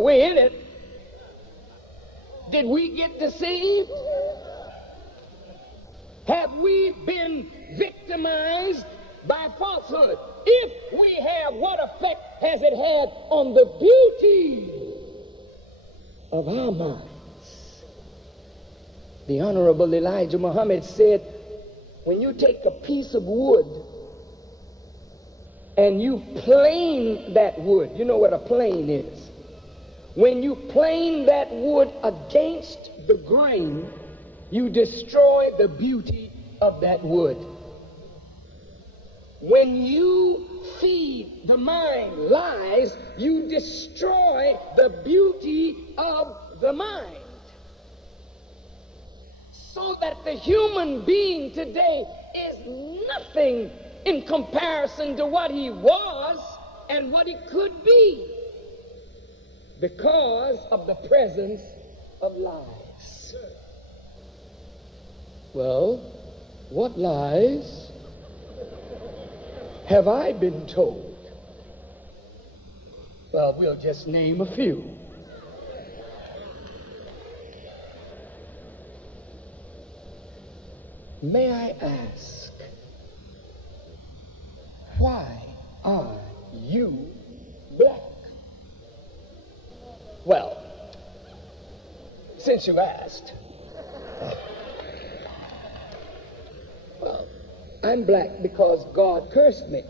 we're in it. Did we get deceived? Have we been victimized by falsehood? If we have, what effect has it had on the beauty of our minds? The Honorable Elijah Muhammad said, when you take a piece of wood and you plane that wood, you know what a plane is. When you plane that wood against the grain, you destroy the beauty of that wood. When you feed the mind lies, you destroy the beauty of the mind. So that the human being today is nothing in comparison to what he was and what he could be because of the presence of lies. Well, what lies have I been told? Well, we'll just name a few. May I ask, why are you black? Well, since you asked, well, I'm black because God cursed me.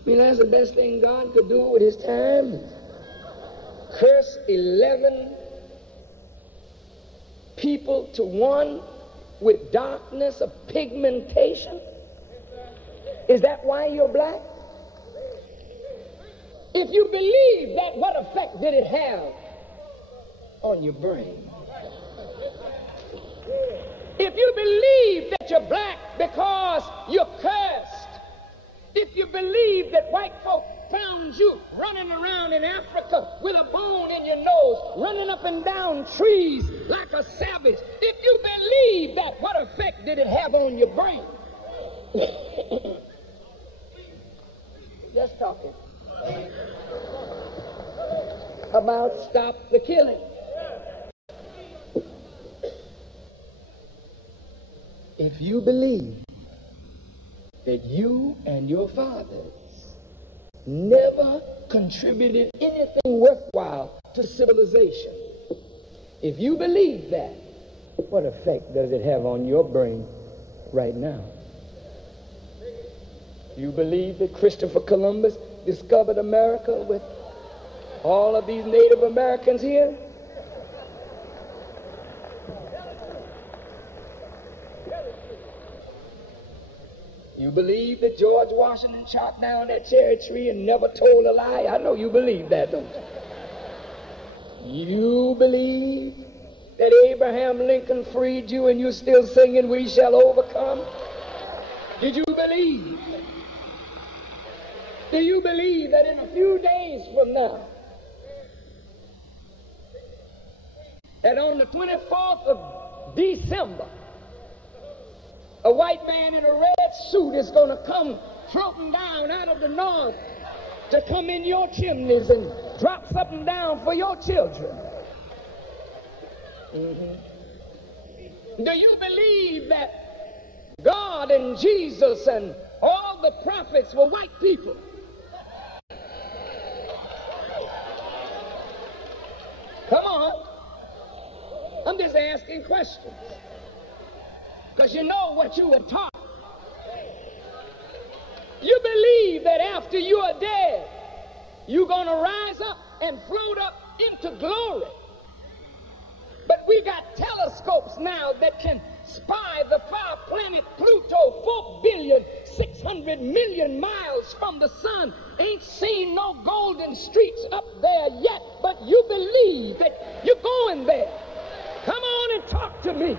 I mean, that's the best thing God could do with his time. Curse 11 people to one with darkness of pigmentation. Is that why you're black? If you believe that, what effect did it have on your brain? If you believe that you're black because you're cursed, if you believe that white folk found you running around in Africa with a bone in your nose, running up and down trees like a savage, if you believe that, what effect did it have on your brain? Just talking about stop the killing. If you believe that you and your fathers never contributed anything worthwhile to civilization, if you believe that, what effect does it have on your brain right now? You believe that Christopher Columbus discovered America with all of these Native Americans here? You believe that George Washington chopped down that cherry tree and never told a lie? I know you believe that, don't you? You believe that Abraham Lincoln freed you and you're still singing, "We shall overcome"? Did you believe? Do you believe that in a few days from now, that on the 24th of December, a white man in a red suit is going to come floating down out of the north to come in your chimneys and drop something down for your children? Do you believe that God and Jesus and all the prophets were white people? Come on. I'm just asking questions, because you know what you were taught. You believe that after you are dead, you're going to rise up and float up into glory. But we got telescopes now that can spy the far planet Pluto 4,600,000,000 miles from the sun. Ain't seen no golden streaks up there yet, but you believe that you're going there. Come on and talk to me.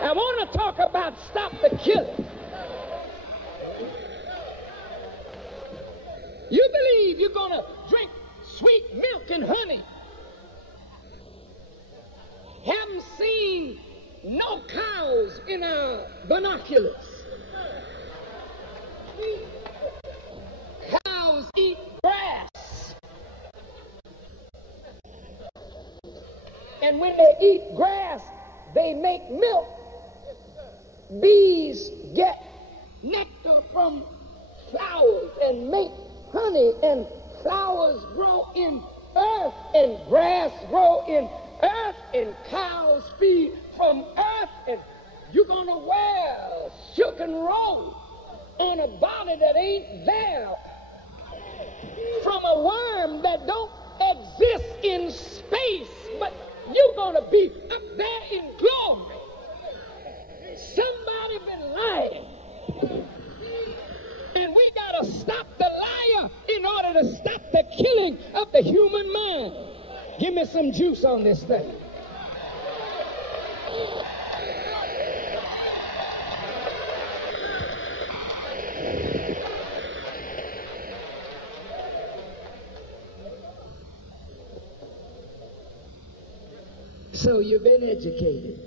I want to talk about stop the killing. You believe you're going to drink sweet milk and honey. Haven't seen no cows in our binoculars. And when they eat grass, they make milk. Bees get nectar from flowers and make honey, and flowers grow in earth, and grass grow in earth, and cows feed from earth, and you're gonna wear silk and robe on a body that ain't there from a worm that don't exist in space, but you're gonna be up there in glory. Somebody been lying, and we gotta stop the liar in order to stop the killing of the human mind. Give me some juice on this thing. So you've been educated.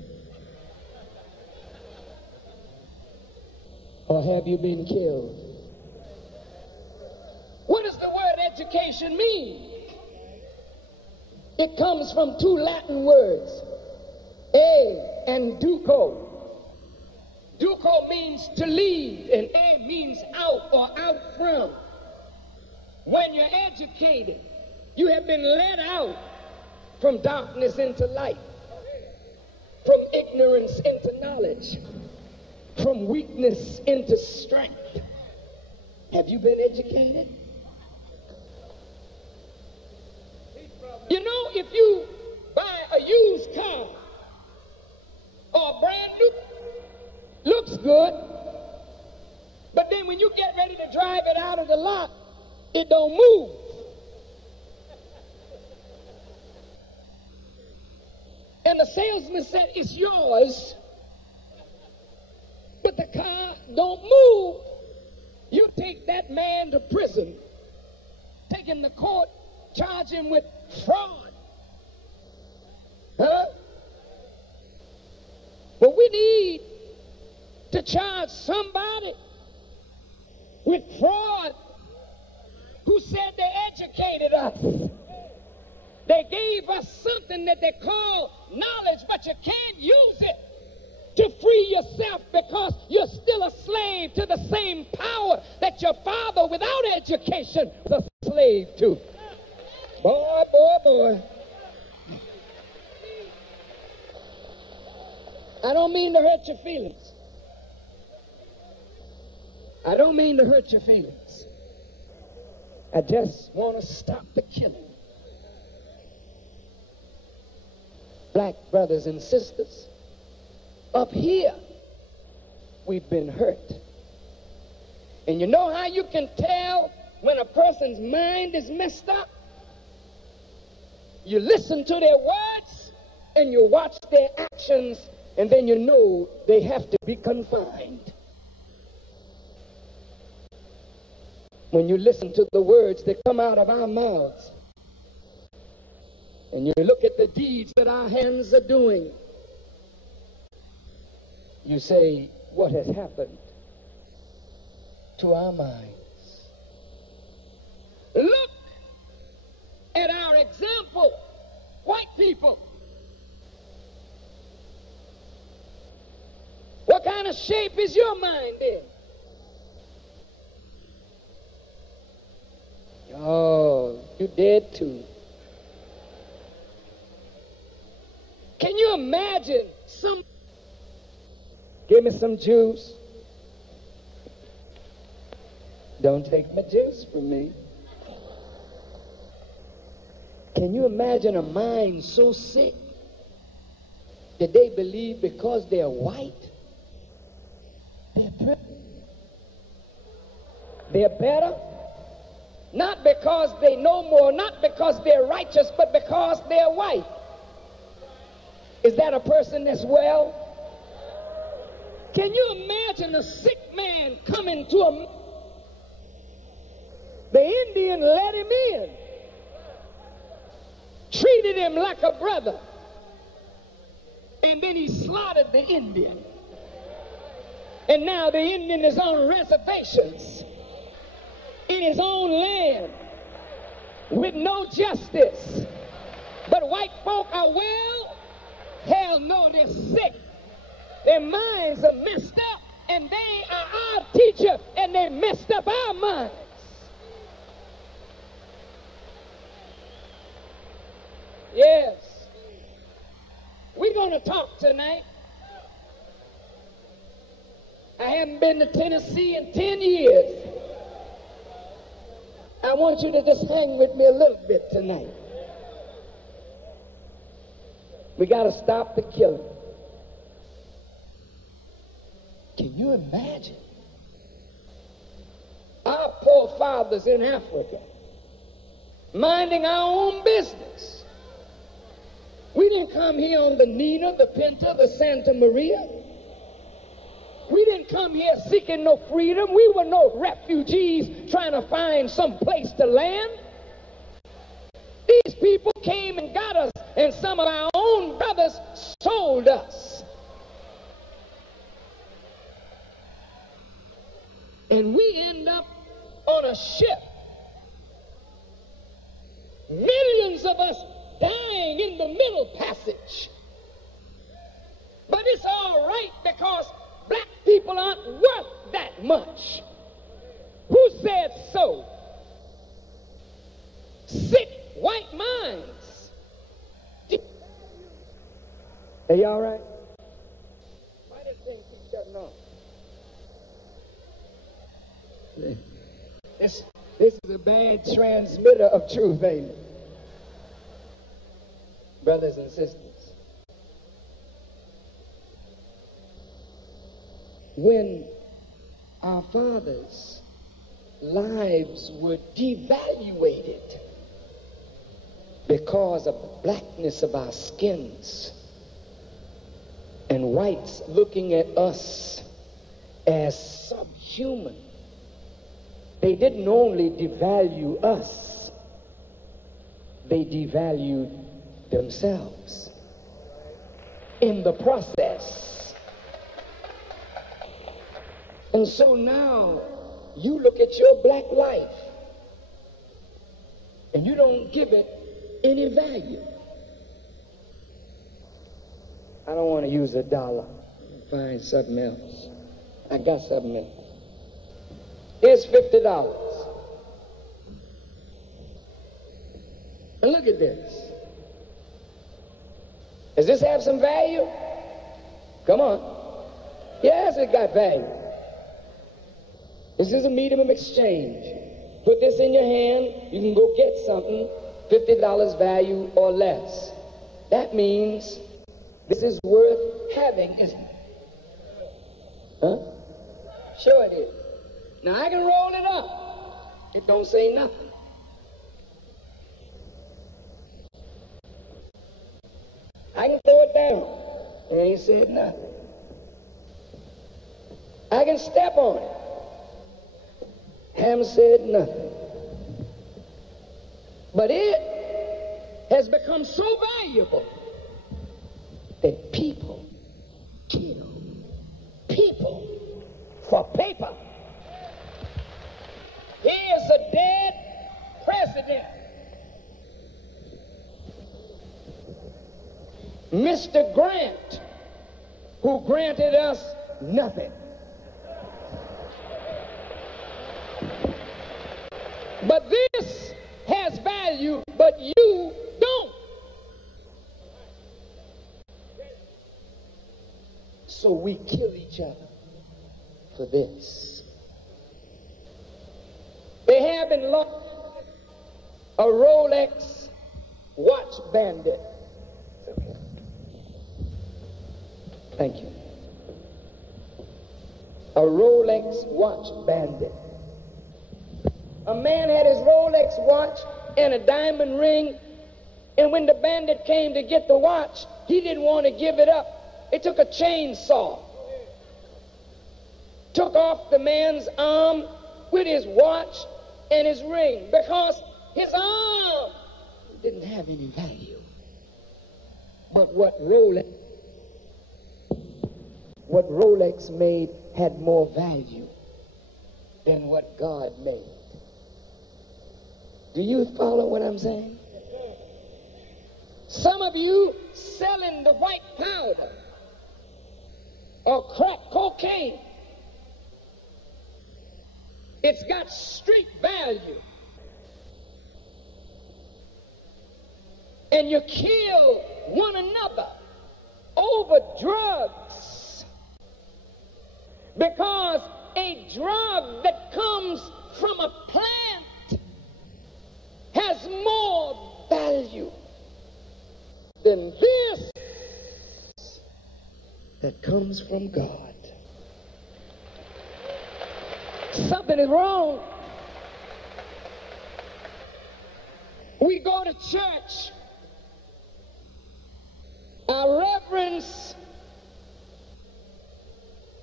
Or have you been killed? What does the word education mean? It comes from two Latin words, a and duco. Duco means to lead, and a means out or out from. When you're educated, you have been led out from darkness into light, from ignorance into knowledge, from weakness into strength. Have you been educated? You know, if you buy a used car or a brand new, looks good, but then when you get ready to drive it out of the lot, it don't move. And the salesman said, it's yours, but the car don't move. You take that man to prison, take him to court, charge him with fraud. Huh? But we need to charge somebody with fraud who said they educated us. They gave us something that they call knowledge, but you can't use it to free yourself because you're still a slave to the same power that your father without education was a slave to. Boy, boy, boy. I don't mean to hurt your feelings. I don't mean to hurt your feelings. I just want to stop the killing. Black brothers and sisters, up here, we've been hurt. And you know how you can tell when a person's mind is messed up? You listen to their words and you watch their actions, and then you know they have to be confined. When you listen to the words that come out of our mouths, and you look at the deeds that our hands are doing, you say, what has happened to our minds? Look at our example, white people. What kind of shape is your mind in? Oh, you dead too. Can you imagine some... Give me some juice. Don't take my juice from me. Can you imagine a mind so sick that they believe because they're white, they're better? Not because they know more, not because they're righteous, but because they're white. Is that a person that's well? Can you imagine a sick man coming to a... The Indian let him in, treated him like a brother, and then he slaughtered the Indian. And now the Indian is on reservations in his own land with no justice. But white folk are well well know they're sick. Their minds are messed up, and they are our teacher, and they messed up our minds. Yes. We're going to talk tonight. I haven't been to Tennessee in 10 years. I want you to just hang with me a little bit tonight. We got to stop the killing. Can you imagine? Our poor fathers in Africa, minding our own business. We didn't come here on the Nina, the Pinta, the Santa Maria. We didn't come here seeking no freedom. We were no refugees trying to find some place to land. These people came and got us, and some of our own brothers sold us. And we end up on a ship. Millions of us dying in the middle passage. But it's all right because black people aren't worth that much. Who said so? Sick white minds. Are you all right? Why this thing keep shutting off? This is a bad transmitter of truth, ain't it? Brothers and sisters, when our fathers' lives were devaluated because of the blackness of our skins and whites looking at us as subhuman, they didn't only devalue us, they devalued themselves in the process. And so now you look at your black life and you don't give it any value. I don't want to use $1. Find something else. I got something else. Here's $50. And look at this. Does this have some value? Come on. Yes, it got value. This is a medium of exchange. Put this in your hand, you can go get something, $50 value or less. That means this is worth having, isn't it? Huh? Sure it is. Now I can roll it up. It don't say nothing. I can throw it down. It ain't said nothing. I can step on it. Haven't said nothing. But it has become so valuable that people kill people for paper. He is a dead president. Mr. Grant, who granted us nothing. But this has value, but you don't. So we kill each other for this. They have in law a Rolex watch bandit. Thank you. A Rolex watch bandit. A man had his Rolex watch and a diamond ring, and when the bandit came to get the watch, he didn't want to give it up. They took a chainsaw, took off the man's arm with his watch and his ring, because his arm didn't have any value. But what Rolex made had more value than what God made. Do you follow what I'm saying? Some of you selling the white powder or crack cocaine. It's got street value. And you kill one another over drugs, because a drug that comes from a plant has more value than this that comes from God. Something is wrong. We go to church. Our reverends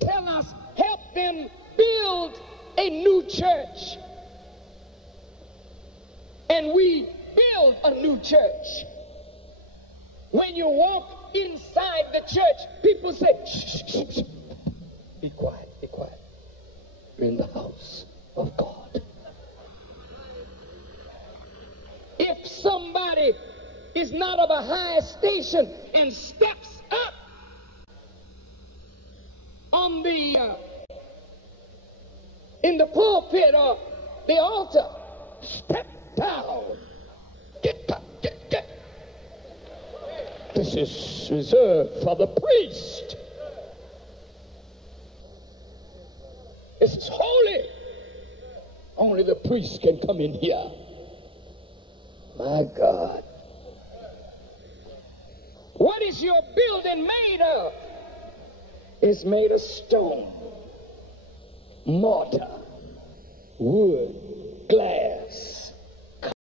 tell us, help them build a new church. And we build a new church. When you walk inside the church, people say, shh, shh, shh. Be quiet, be quiet. You're in the house of God. If somebody is not of a high station and steps up on the in the pulpit or the altar, step down. Get up, get. This is reserved for the priest. This is holy. Only the priest can come in here. My God. What is your building made of? It's made of stone, mortar, wood,